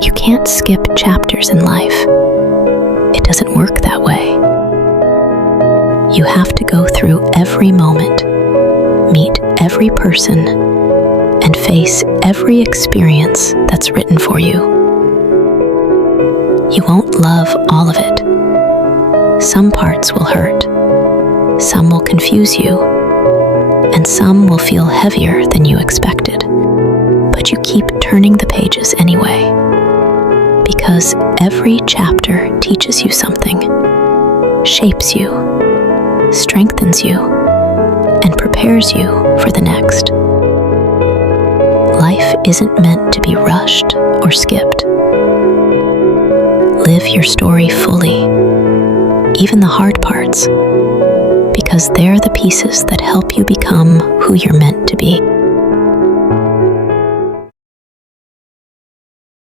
You can't skip chapters in life. It doesn't work that way. You have to go through every moment, meet every person, and face every experience that's written for you. You won't love all of it. Some parts will hurt, some will confuse you, and some will feel heavier than you expected. But you keep turning the pages anyway, because every chapter teaches you something, shapes you, strengthens you, and prepares you for the next. Life isn't meant to be rushed or skipped. Live your story fully, even the hard parts, because they're the pieces that help you become who you're meant to be.